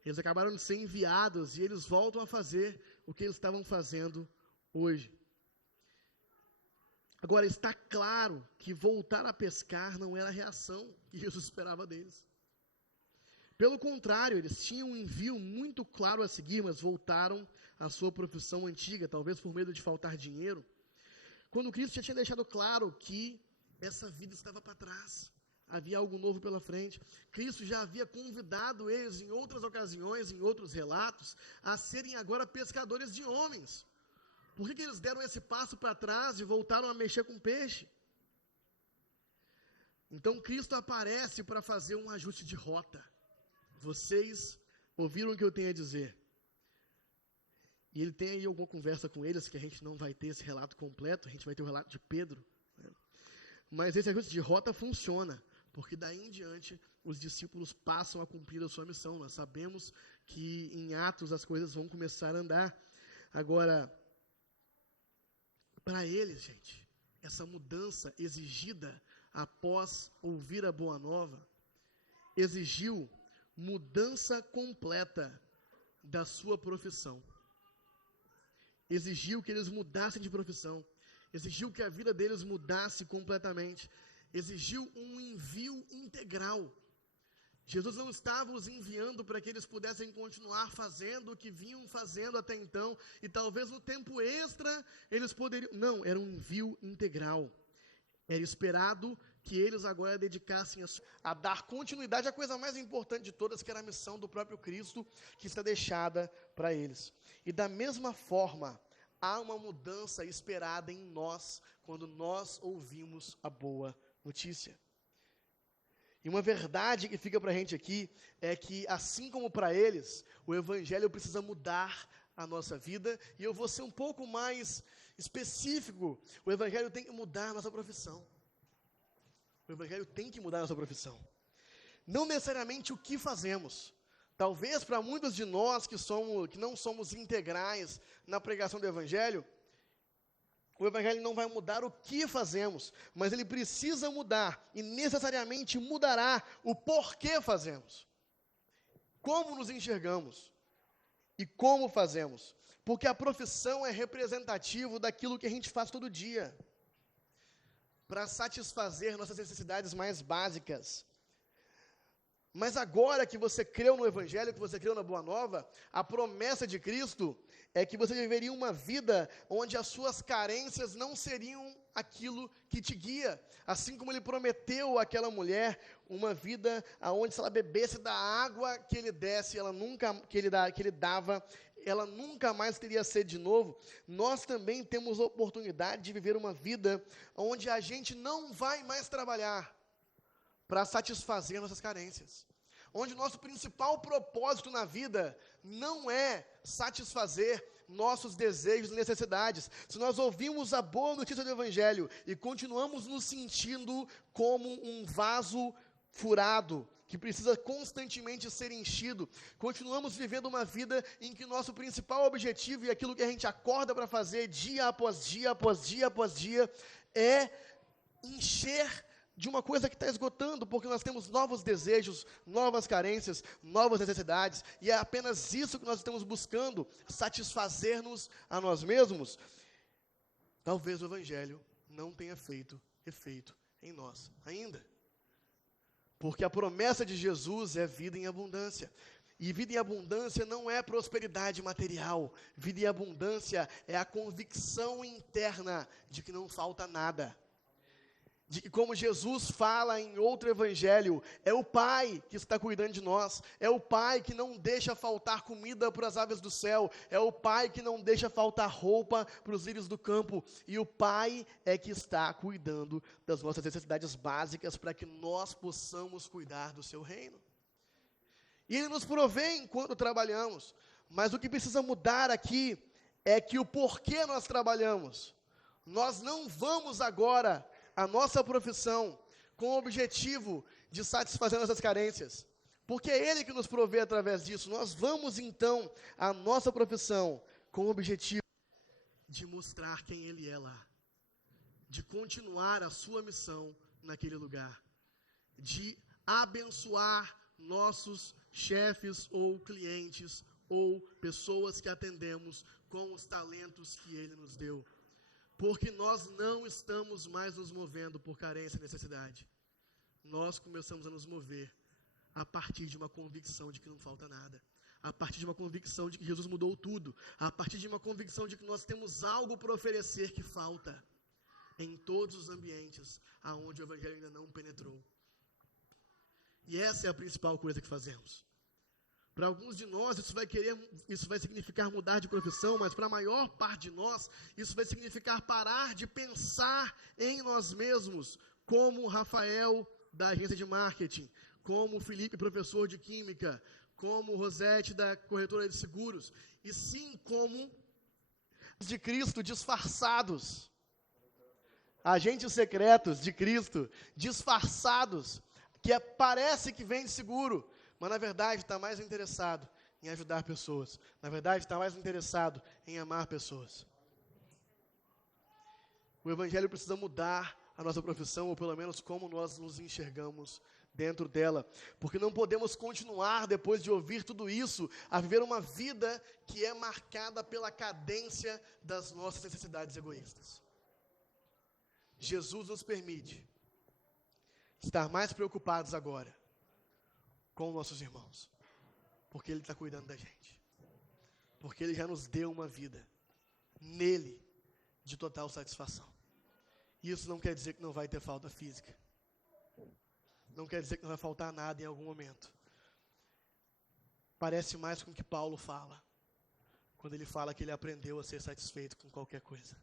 Eles acabaram de ser enviados e eles voltam a fazer o que eles estavam fazendo hoje. Agora, está claro que voltar a pescar não era a reação que Jesus esperava deles. Pelo contrário, eles tinham um envio muito claro a seguir, mas voltaram à sua profissão antiga, talvez por medo de faltar dinheiro, quando Cristo já tinha deixado claro que essa vida estava para trás. Havia algo novo pela frente. Cristo já havia convidado eles em outras ocasiões, em outros relatos, a serem agora pescadores de homens. Por que eles deram esse passo para trás e voltaram a mexer com peixe? Então Cristo aparece para fazer um ajuste de rota. Vocês ouviram o que eu tenho a dizer. E ele tem aí alguma conversa com eles, que a gente não vai ter esse relato completo, a gente vai ter o relato de Pedro. Né? Mas esse ajuste de rota funciona. Porque daí em diante, os discípulos passam a cumprir a sua missão. Nós sabemos que em Atos as coisas vão começar a andar. Agora, para eles, gente, essa mudança exigida após ouvir a Boa Nova, exigiu mudança completa da sua profissão. Exigiu que eles mudassem de profissão. Exigiu que a vida deles mudasse completamente. Exigiu um envio integral. Jesus não estava os enviando para que eles pudessem continuar fazendo o que vinham fazendo até então, e talvez no tempo extra eles poderiam... Não, era um envio integral. Era esperado que eles agora dedicassem a dar continuidade à coisa mais importante de todas, que era a missão do próprio Cristo, que está deixada para eles. E da mesma forma, há uma mudança esperada em nós, quando nós ouvimos a boa notícia. E uma verdade que fica para a gente aqui é que, assim como para eles, o Evangelho precisa mudar a nossa vida, e eu vou ser um pouco mais específico. O Evangelho tem que mudar a nossa profissão. O Evangelho tem que mudar a nossa profissão. Não necessariamente o que fazemos. Talvez para muitos de nós que não somos integrais na pregação do Evangelho, o Evangelho não vai mudar o que fazemos, mas ele precisa mudar, e necessariamente mudará o porquê fazemos. Como nos enxergamos e como fazemos. Porque a profissão é representativo daquilo que a gente faz todo dia, para satisfazer nossas necessidades mais básicas. Mas agora que você creu no Evangelho, que você creu na Boa Nova, a promessa de Cristo é que você viveria uma vida onde as suas carências não seriam aquilo que te guia. Assim como ele prometeu àquela mulher uma vida onde, se ela bebesse da água que ele desse, que ele dava, ela nunca mais teria sede de novo. Nós também temos a oportunidade de viver uma vida onde a gente não vai mais trabalhar para satisfazer nossas carências. Onde o nosso principal propósito na vida não é satisfazer nossos desejos e necessidades. Se nós ouvimos a boa notícia do Evangelho e continuamos nos sentindo como um vaso furado, que precisa constantemente ser enchido, continuamos vivendo uma vida em que nosso principal objetivo e aquilo que a gente acorda para fazer dia após dia, após dia, após dia, é encher de uma coisa que está esgotando, porque nós temos novos desejos, novas carências, novas necessidades, e é apenas isso que nós estamos buscando, satisfazer-nos a nós mesmos. Talvez o Evangelho não tenha feito efeito em nós ainda. Porque a promessa de Jesus é vida em abundância. E vida em abundância não é prosperidade material. Vida em abundância é a convicção interna de que não falta nada. De que, como Jesus fala em outro evangelho, é o Pai que está cuidando de nós, é o Pai que não deixa faltar comida para as aves do céu, é o Pai que não deixa faltar roupa para os lírios do campo, e o Pai é que está cuidando das nossas necessidades básicas para que nós possamos cuidar do seu reino. E Ele nos provê enquanto trabalhamos, mas o que precisa mudar aqui é que o porquê nós trabalhamos. Nós não vamos agora a nossa profissão com o objetivo de satisfazer nossas carências, porque é Ele que nos provê através disso. Nós vamos então a nossa profissão com o objetivo de mostrar quem Ele é lá, de continuar a sua missão naquele lugar, de abençoar nossos chefes ou clientes ou pessoas que atendemos com os talentos que Ele nos deu. Porque nós não estamos mais nos movendo por carência e necessidade. Nós começamos a nos mover a partir de uma convicção de que não falta nada. A partir de uma convicção de que Jesus mudou tudo. A partir de uma convicção de que nós temos algo para oferecer que falta em todos os ambientes aonde o Evangelho ainda não penetrou. E essa é a principal coisa que fazemos. Para alguns de nós, isso vai significar mudar de profissão, mas para a maior parte de nós, isso vai significar parar de pensar em nós mesmos, como Rafael, da agência de marketing, como Felipe, professor de química, como Rosete, da corretora de seguros, e sim como de Cristo disfarçados, agentes secretos de Cristo disfarçados, que parece que vem de seguro, mas na verdade está mais interessado em ajudar pessoas. Na verdade está mais interessado em amar pessoas. O Evangelho precisa mudar a nossa profissão, ou pelo menos como nós nos enxergamos dentro dela. Porque não podemos continuar, depois de ouvir tudo isso, a viver uma vida que é marcada pela cadência das nossas necessidades egoístas. Jesus nos permite estar mais preocupados agora com nossos irmãos, porque Ele está cuidando da gente, porque Ele já nos deu uma vida nele de total satisfação. Isso não quer dizer que não vai ter falta física, não quer dizer que não vai faltar nada em algum momento. Parece mais com o que Paulo fala, quando ele fala que ele aprendeu a ser satisfeito com qualquer coisa.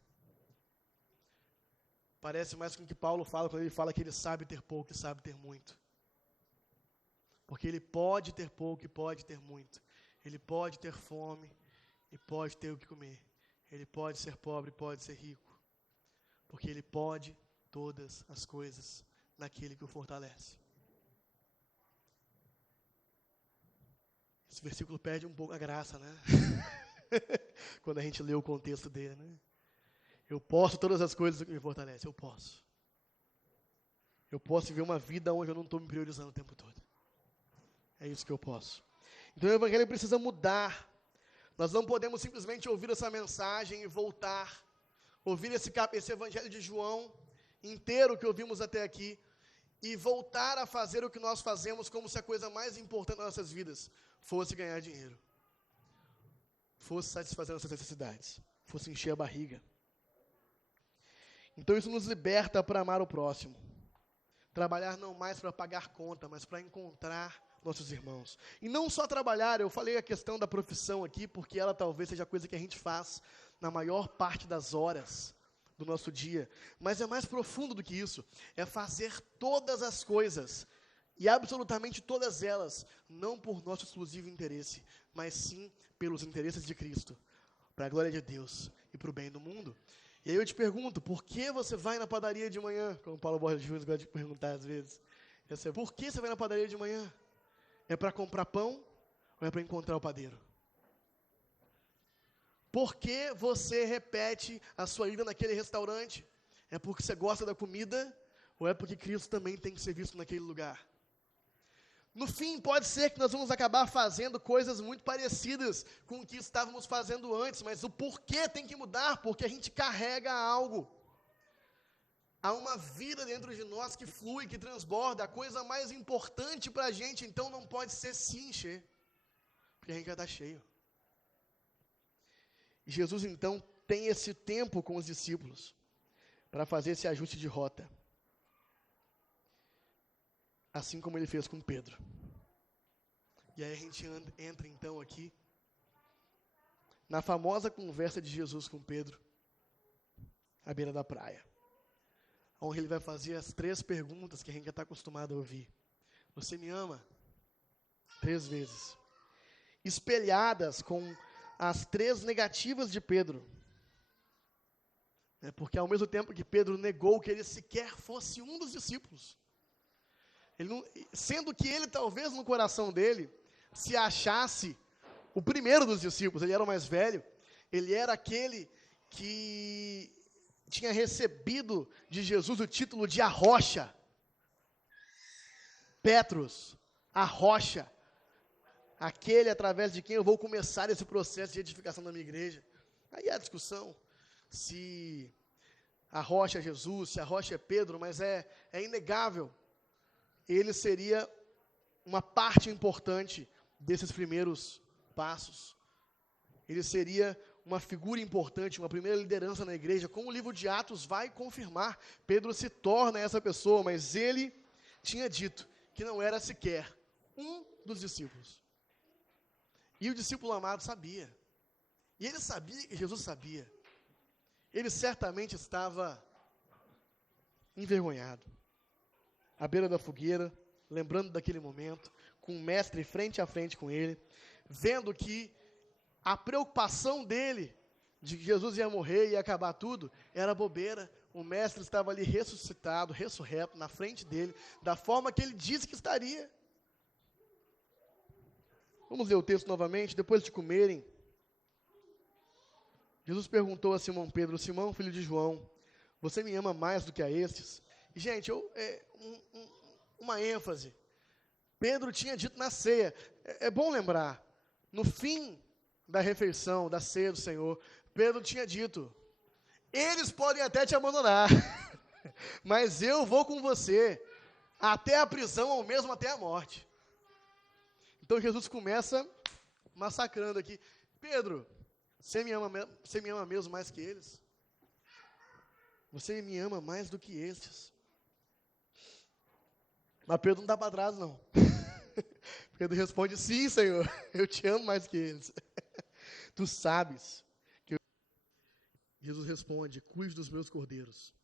Parece mais com o que Paulo fala quando ele fala que ele sabe ter pouco e sabe ter muito. Porque ele pode ter pouco e pode ter muito. Ele pode ter fome e pode ter o que comer. Ele pode ser pobre e pode ser rico. Porque ele pode todas as coisas naquele que o fortalece. Esse versículo perde um pouco a graça, né? Quando a gente lê o contexto dele, né? Eu posso todas as coisas que me fortalecem. Eu posso. Eu posso viver uma vida onde eu não estou me priorizando o tempo todo. É isso que eu posso. Então o Evangelho precisa mudar. Nós não podemos simplesmente ouvir essa mensagem e voltar. Ouvir esse Evangelho de João inteiro que ouvimos até aqui e voltar a fazer o que nós fazemos como se a coisa mais importante das nossas vidas fosse ganhar dinheiro. Fosse satisfazer nossas necessidades. Fosse encher a barriga. Então isso nos liberta para amar o próximo. Trabalhar não mais para pagar conta, mas para encontrar nossos irmãos. E não só trabalhar, eu falei a questão da profissão aqui, porque ela talvez seja a coisa que a gente faz na maior parte das horas do nosso dia. Mas é mais profundo do que isso. É fazer todas as coisas, e absolutamente todas elas, não por nosso exclusivo interesse, mas sim pelos interesses de Cristo, para a glória de Deus e para o bem do mundo. E aí eu te pergunto, por que você vai na padaria de manhã? Como Paulo Borges Júnior gosta de perguntar às vezes. Por que você vai na padaria de manhã? É para comprar pão ou é para encontrar o padeiro? Por que você repete a sua ida naquele restaurante? É porque você gosta da comida ou é porque Cristo também tem que ser visto naquele lugar? No fim, pode ser que nós vamos acabar fazendo coisas muito parecidas com o que estávamos fazendo antes, mas o porquê tem que mudar, porque a gente carrega algo. Há uma vida dentro de nós que flui, que transborda. A coisa mais importante para a gente, então, não pode ser se encher. porque a gente já está cheio. E Jesus, então, tem esse tempo com os discípulos para fazer esse ajuste de rota. Assim como ele fez com Pedro. E aí a gente entra, então, aqui na famosa conversa de Jesus com Pedro, à beira da praia, onde ele vai fazer as 3 perguntas que a gente já está acostumado a ouvir. Você me ama? 3 vezes. Espelhadas com as 3 negativas de Pedro. Porque ao mesmo tempo que Pedro negou que ele sequer fosse um dos discípulos, sendo que ele talvez no coração dele se achasse o primeiro dos discípulos, ele era o mais velho, ele era aquele que tinha recebido de Jesus o título de a rocha. Petrus, a rocha, aquele através de quem eu vou começar esse processo de edificação da minha igreja. Aí há discussão se a rocha é Jesus, se a rocha é Pedro, mas é inegável. Ele seria uma parte importante desses primeiros passos. Ele seria uma figura importante, uma primeira liderança na igreja, como o livro de Atos vai confirmar. Pedro se torna essa pessoa, mas ele tinha dito que não era sequer um dos discípulos. E o discípulo amado sabia. E ele sabia que Jesus sabia. Ele certamente estava envergonhado, à beira da fogueira, lembrando daquele momento, com o mestre frente a frente com ele, vendo que a preocupação dele, de que Jesus ia morrer e ia acabar tudo, era bobeira. O mestre estava ali ressuscitado, ressurreto, na frente dele, da forma que ele disse que estaria. Vamos ler o texto novamente. Depois de comerem, Jesus perguntou a Simão Pedro: Simão, filho de João, você me ama mais do que a estes? E, gente, uma ênfase. Pedro tinha dito na ceia. É bom lembrar, no fim da refeição, da ceia do Senhor, Pedro tinha dito: eles podem até te abandonar, mas eu vou com você até a prisão ou mesmo até a morte. Então Jesus começa massacrando aqui. Pedro, você me ama mesmo mais que eles? Você me ama mais do que estes? Mas Pedro não dá para trás, não. Pedro responde: sim, Senhor, eu te amo mais que eles. Tu sabes que Jesus responde: cuide dos meus cordeiros.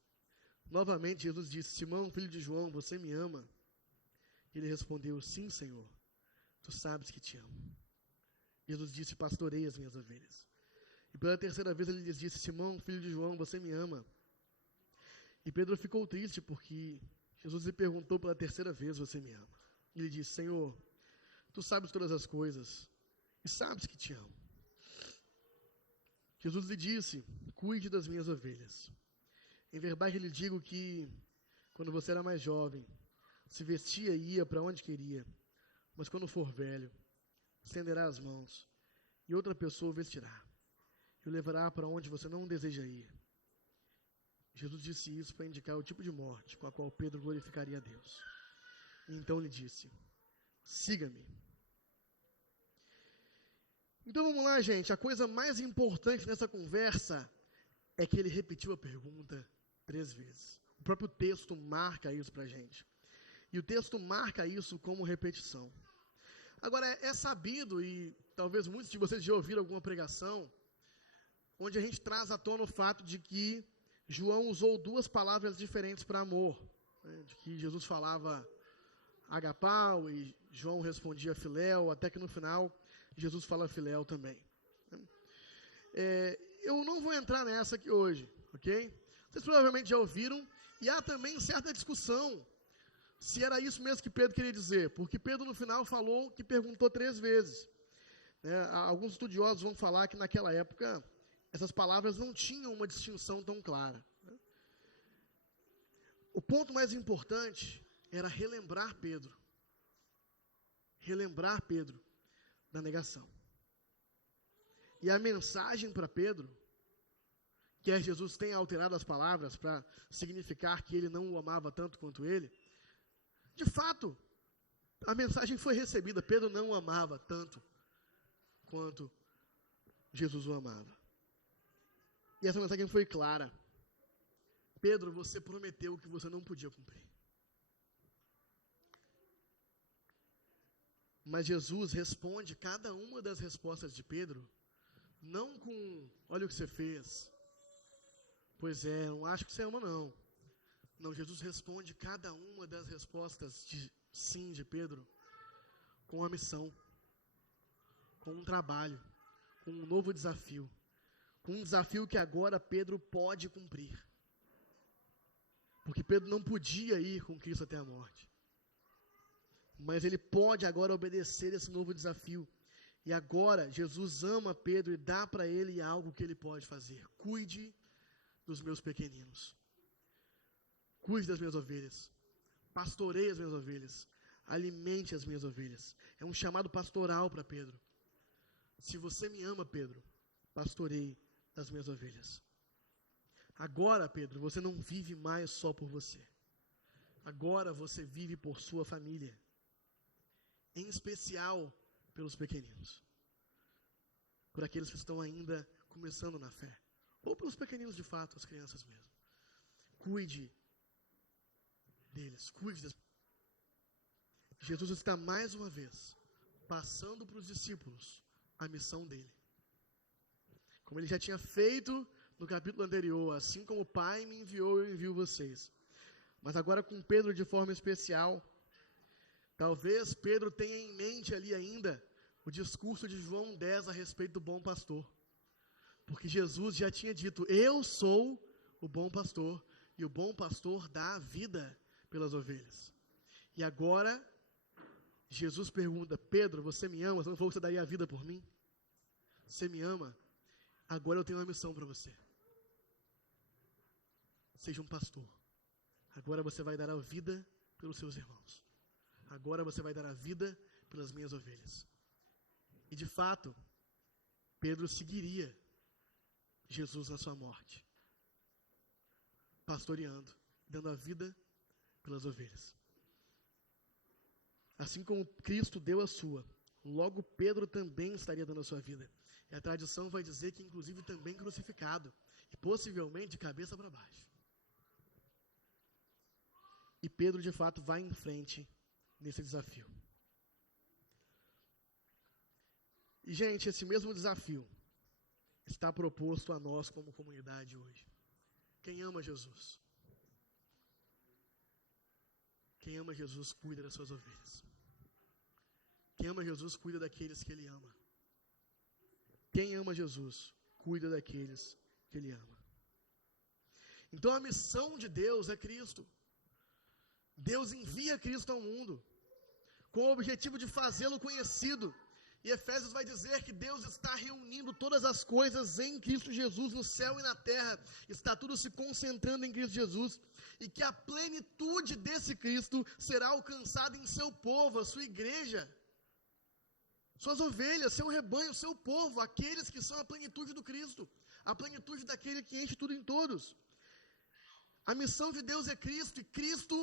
Novamente Jesus disse: Simão, filho de João, você me ama? Ele respondeu: sim, Senhor, tu sabes que te amo. Jesus disse: pastorei as minhas ovelhas. E pela 3ª vez ele lhes disse: Simão, filho de João, você me ama? E Pedro ficou triste porque Jesus lhe perguntou pela 3ª vez: você me ama? E ele disse: Senhor, tu sabes todas as coisas e sabes que te amo. Jesus lhe disse: cuide das minhas ovelhas. Em verdade lhe digo que, quando você era mais jovem, se vestia e ia para onde queria, mas quando for velho, estenderá as mãos, e outra pessoa o vestirá, e o levará para onde você não deseja ir. Jesus disse isso para indicar o tipo de morte com a qual Pedro glorificaria a Deus. E então lhe disse: siga-me. Então vamos lá, gente. A coisa mais importante nessa conversa é que ele repetiu a pergunta 3 vezes. O próprio texto marca isso para a gente. E o texto marca isso como repetição. Agora, é sabido, e talvez muitos de vocês já ouviram alguma pregação, onde a gente traz à tona o fato de que João usou 2 palavras diferentes para amor. De que Jesus falava agapau e João respondia filéu, até que no final Jesus fala filéu também. Eu não vou entrar nessa aqui hoje, ok? Vocês provavelmente já ouviram, e há também certa discussão se era isso mesmo que Pedro queria dizer, porque Pedro no final falou que perguntou 3 vezes. Alguns estudiosos vão falar que naquela época essas palavras não tinham uma distinção tão clara. O ponto mais importante era relembrar Pedro da negação. E a mensagem para Pedro, que Jesus tenha alterado as palavras para significar que ele não o amava tanto quanto ele, de fato, a mensagem foi recebida. Pedro não o amava tanto quanto Jesus o amava. E essa mensagem foi clara. Pedro, você prometeu o que você não podia cumprir. Mas Jesus responde cada uma das respostas de Pedro, não com, olha o que você fez. Pois é, não acho que você ama não. Não, Jesus responde cada uma das respostas de sim de Pedro com uma missão, com um trabalho, com um novo desafio, com um desafio que agora Pedro pode cumprir. Porque Pedro não podia ir com Cristo até a morte. Mas ele pode agora obedecer esse novo desafio. E agora Jesus ama Pedro e dá para ele algo que ele pode fazer. Cuide dos meus pequeninos. Cuide das minhas ovelhas. Pastoreie as minhas ovelhas. Alimente as minhas ovelhas. É um chamado pastoral para Pedro. Se você me ama, Pedro, pastoreie as minhas ovelhas. Agora, Pedro, você não vive mais só por você. Agora você vive por sua família. Em especial pelos pequeninos. Por aqueles que estão ainda começando na fé. Ou pelos pequeninos de fato, as crianças mesmo. Cuide deles, cuide das... Jesus está mais uma vez passando para os discípulos a missão dele. Como ele já tinha feito no capítulo anterior, assim como o Pai me enviou, eu envio vocês. Mas agora com Pedro de forma especial. Talvez Pedro tenha em mente ali ainda o discurso de João 10 a respeito do bom pastor. Porque Jesus já tinha dito, eu sou o bom pastor, e o bom pastor dá a vida pelas ovelhas. E agora, Jesus pergunta, Pedro, você me ama? Você não falou que você daria a vida por mim? Você me ama? Agora eu tenho uma missão para você. Seja um pastor. Agora você vai dar a vida pelos seus irmãos. Agora você vai dar a vida pelas minhas ovelhas. E de fato, Pedro seguiria Jesus na sua morte. Pastoreando, dando a vida pelas ovelhas. Assim como Cristo deu a sua, logo Pedro também estaria dando a sua vida. E a tradição vai dizer que inclusive também crucificado. E possivelmente de cabeça para baixo. E Pedro de fato vai em frente nesse desafio. E, gente, esse mesmo desafio está proposto a nós como comunidade hoje. Quem ama Jesus? Quem ama Jesus cuida das suas ovelhas. Quem ama Jesus cuida daqueles que Ele ama. Quem ama Jesus cuida daqueles que Ele ama. Então a missão de Deus é Cristo. Deus envia Cristo ao mundo com o objetivo de fazê-lo conhecido. E Efésios vai dizer que Deus está reunindo todas as coisas em Cristo Jesus, no céu e na terra. Está tudo se concentrando em Cristo Jesus. E que a plenitude desse Cristo será alcançada em seu povo, a sua igreja. Suas ovelhas, seu rebanho, seu povo, aqueles que são a plenitude do Cristo. A plenitude daquele que enche tudo em todos. A missão de Deus é Cristo, e Cristo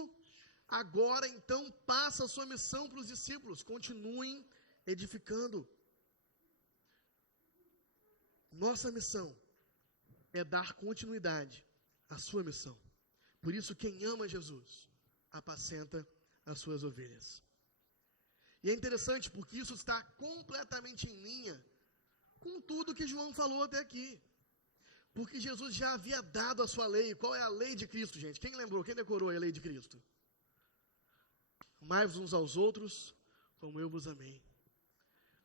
agora então passa a sua missão para os discípulos. Continuem edificando. Nossa missão é dar continuidade à sua missão. Por isso, quem ama Jesus, apacenta as suas ovelhas. E é interessante porque isso está completamente em linha com tudo que João falou até aqui. Porque Jesus já havia dado a sua lei. Qual é a lei de Cristo, gente? Quem lembrou? Quem decorou a lei de Cristo? Amai-vos uns aos outros, como eu vos amei.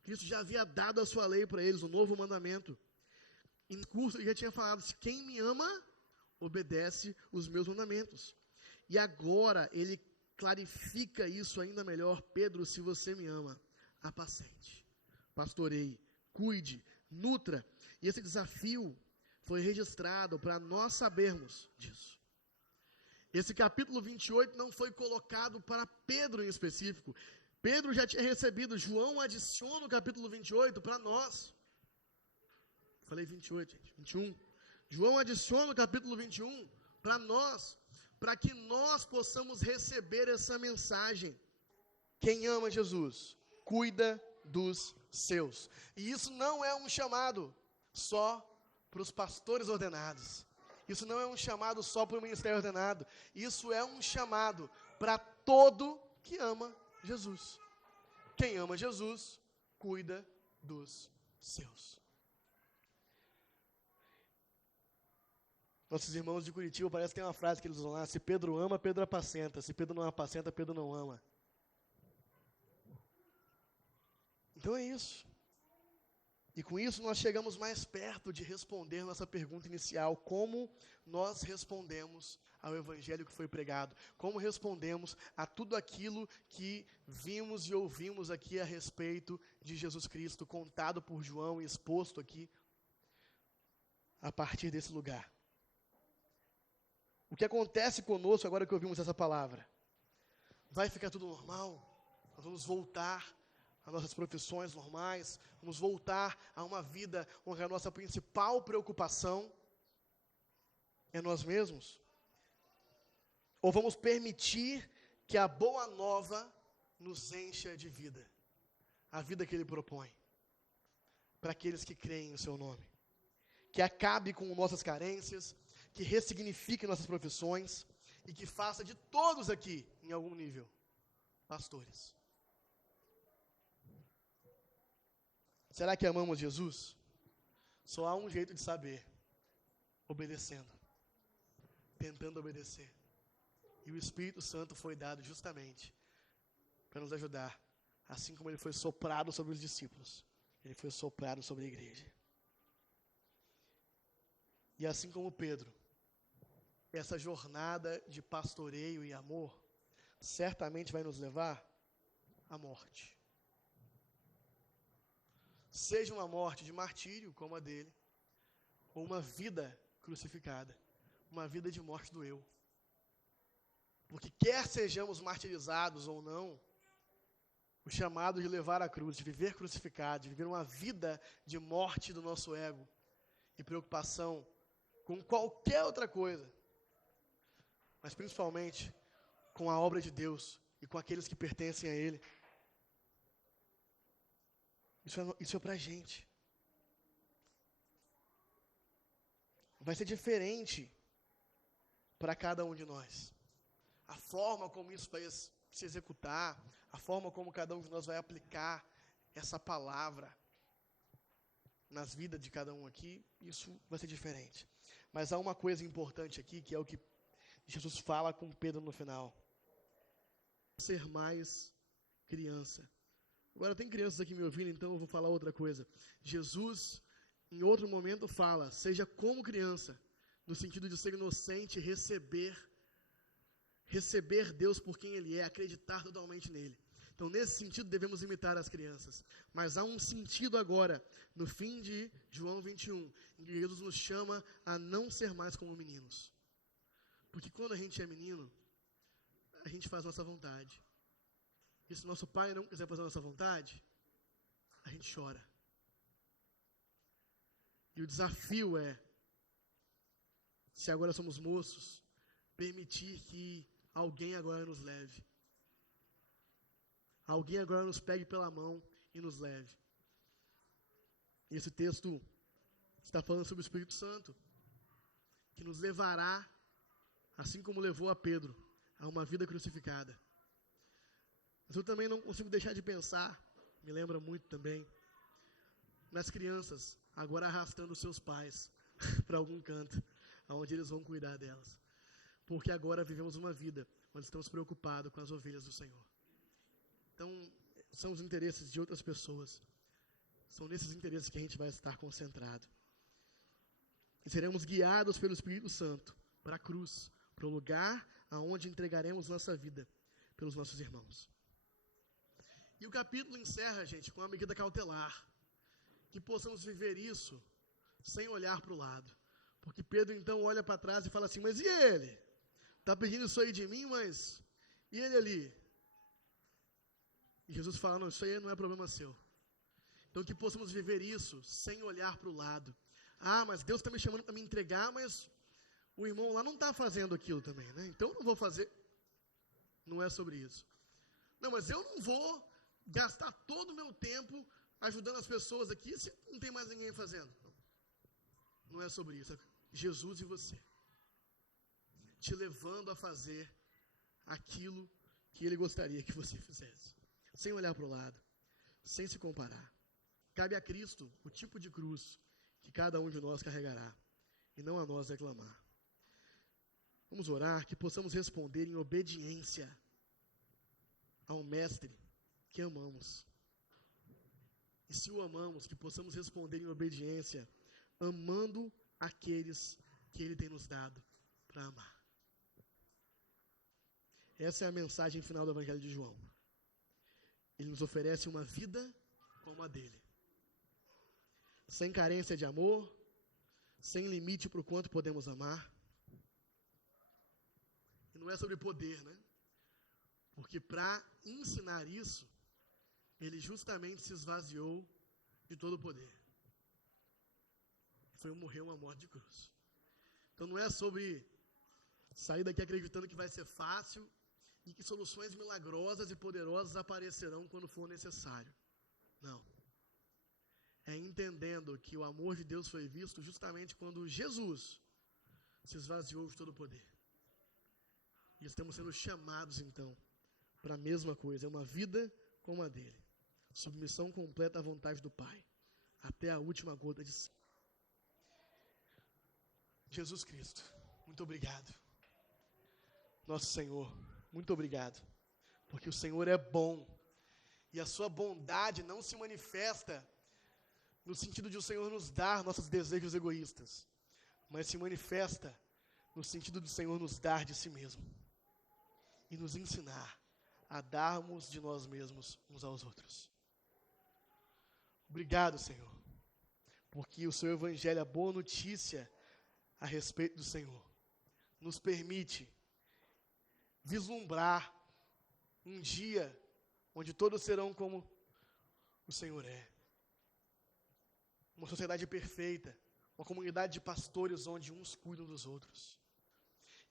Cristo já havia dado a sua lei para eles, o novo mandamento. Em curso, ele já tinha falado, se quem me ama, obedece os meus mandamentos. E agora, ele clarifica isso ainda melhor. Pedro, se você me ama, apacente, pastoreie, cuide, nutra. E esse desafio foi registrado para nós sabermos disso. Esse capítulo 28 não foi colocado para Pedro em específico. Pedro já tinha recebido, João adiciona o capítulo 28 para nós. Falei 28, gente, 21. João adiciona o capítulo 21 para nós, para que nós possamos receber essa mensagem. Quem ama Jesus, cuida dos seus. E isso não é um chamado só para os pastores ordenados. Isso não é um chamado só para o ministério ordenado. Isso é um chamado para todo que ama Jesus. Quem ama Jesus, cuida dos seus. Nossos irmãos de Curitiba, parece que tem uma frase que eles usam lá: se Pedro ama, Pedro apacenta. Se Pedro não apacenta, Pedro não ama. Então é isso. E com isso nós chegamos mais perto de responder nossa pergunta inicial: como nós respondemos ao evangelho que foi pregado? Como respondemos a tudo aquilo que vimos e ouvimos aqui a respeito de Jesus Cristo, contado por João e exposto aqui a partir desse lugar? O que acontece conosco agora que ouvimos essa palavra? Vai ficar tudo normal? Nós vamos voltar às nossas profissões normais, vamos voltar a uma vida onde a nossa principal preocupação é nós mesmos? Ou vamos permitir que a boa nova nos encha de vida? A vida que Ele propõe para aqueles que creem no Seu nome. Que acabe com nossas carências, que ressignifique nossas profissões e que faça de todos aqui, em algum nível, pastores. Será que amamos Jesus? Só há um jeito de saber: obedecendo, tentando obedecer. E o Espírito Santo foi dado justamente para nos ajudar, assim como ele foi soprado sobre os discípulos, ele foi soprado sobre a igreja. E assim como Pedro, essa jornada de pastoreio e amor certamente vai nos levar à morte. Seja uma morte de martírio, como a dele, ou uma vida crucificada, uma vida de morte do eu. Porque quer sejamos martirizados ou não, o chamado de levar a cruz, de viver crucificado, de viver uma vida de morte do nosso ego e preocupação com qualquer outra coisa, mas principalmente com a obra de Deus e com aqueles que pertencem a Ele. Isso é pra gente. Vai ser diferente para cada um de nós. A forma como isso vai se executar, a forma como cada um de nós vai aplicar essa palavra nas vidas de cada um aqui, isso vai ser diferente. Mas há uma coisa importante aqui, que é o que Jesus fala com Pedro no final: ser mais criança. Agora tem crianças aqui me ouvindo, então eu vou falar outra coisa. Jesus, em outro momento, fala: seja como criança, no sentido de ser inocente, receber Deus por quem Ele é, acreditar totalmente nele. Então, nesse sentido, devemos imitar as crianças. Mas há um sentido agora, no fim de João 21, em que Jesus nos chama a não ser mais como meninos. Porque quando a gente é menino, a gente faz nossa vontade. E se nosso pai não quiser fazer nossa vontade, a gente chora. E o desafio é, se agora somos moços, permitir que alguém agora nos leve. Alguém agora nos pegue pela mão e nos leve. E esse texto está falando sobre o Espírito Santo, que nos levará, assim como levou a Pedro, a uma vida crucificada. Mas eu também não consigo deixar de pensar, me lembra muito também, nas crianças agora arrastando seus pais para algum canto, onde eles vão cuidar delas. Porque agora vivemos uma vida onde estamos preocupados com as ovelhas do Senhor. Então, são os interesses de outras pessoas. São nesses interesses que a gente vai estar concentrado. E seremos guiados pelo Espírito Santo para a cruz, para o lugar aonde entregaremos nossa vida pelos nossos irmãos. E o capítulo encerra, gente, com uma medida cautelar. Que possamos viver isso sem olhar para o lado. Porque Pedro então olha para trás e fala assim: mas e ele? Está pedindo isso aí de mim, mas e ele ali? E Jesus fala: não, isso aí não é problema seu. Então que possamos viver isso sem olhar para o lado. Ah, mas Deus está me chamando para me entregar, mas o irmão lá não está fazendo aquilo também, né? Então eu não vou fazer. Não é sobre isso. Não, mas eu não vou gastar todo o meu tempo ajudando as pessoas aqui se não tem mais ninguém fazendo? Não é sobre isso. É Jesus e você. Te levando a fazer aquilo que Ele gostaria que você fizesse. Sem olhar para o lado. Sem se comparar. Cabe a Cristo o tipo de cruz que cada um de nós carregará. E não a nós reclamar. Vamos orar que possamos responder em obediência ao Mestre que amamos. E se o amamos, que possamos responder em obediência, amando aqueles que Ele tem nos dado para amar. Essa é a mensagem final do Evangelho de João. Ele nos oferece uma vida como a dele. Sem carência de amor, sem limite para o quanto podemos amar. E não é sobre poder, né? Porque para ensinar isso, ele justamente se esvaziou de todo o poder. Morreu uma morte de cruz. Então não é sobre sair daqui acreditando que vai ser fácil e que soluções milagrosas e poderosas aparecerão quando for necessário. Não. É entendendo que o amor de Deus foi visto justamente quando Jesus se esvaziou de todo o poder. E estamos sendo chamados, então, para a mesma coisa. É uma vida como a dele. Submissão completa à vontade do Pai. Até a última gota de sangue. Jesus Cristo, muito obrigado. Nosso Senhor, muito obrigado. Porque o Senhor é bom. E a sua bondade não se manifesta no sentido de o Senhor nos dar nossos desejos egoístas. Mas se manifesta no sentido do Senhor nos dar de si mesmo. E nos ensinar a darmos de nós mesmos uns aos outros. Obrigado, Senhor. Porque o seu Evangelho, a boa notícia a respeito do Senhor, nos permite vislumbrar um dia onde todos serão como o Senhor é. Uma sociedade perfeita, uma comunidade de pastores onde uns cuidam dos outros.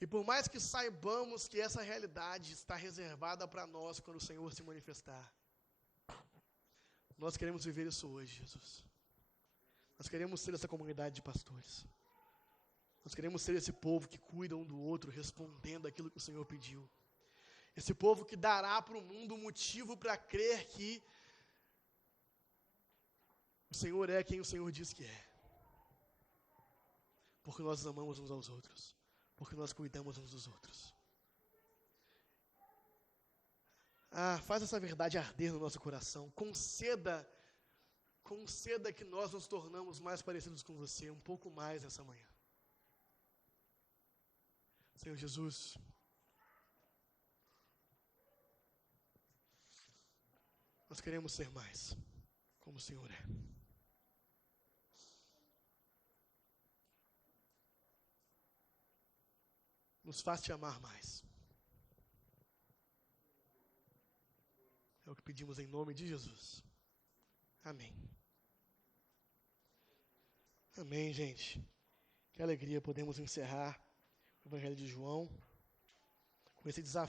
E por mais que saibamos que essa realidade está reservada para nós quando o Senhor se manifestar, nós queremos viver isso hoje, Jesus. Nós queremos ser essa comunidade de pastores. Nós queremos ser esse povo que cuida um do outro, respondendo aquilo que o Senhor pediu. Esse povo que dará para o mundo um motivo para crer que o Senhor é quem o Senhor diz que é. Porque nós amamos uns aos outros. Porque nós cuidamos uns dos outros. Faz essa verdade arder no nosso coração. Conceda que nós nos tornamos mais parecidos com você, um pouco mais nessa manhã. Senhor Jesus, nós queremos ser mais como o Senhor é. Nos faz te amar mais. É o que pedimos em nome de Jesus. Amém. Amém, gente. Que alegria podemos encerrar o Evangelho de João com esse desafio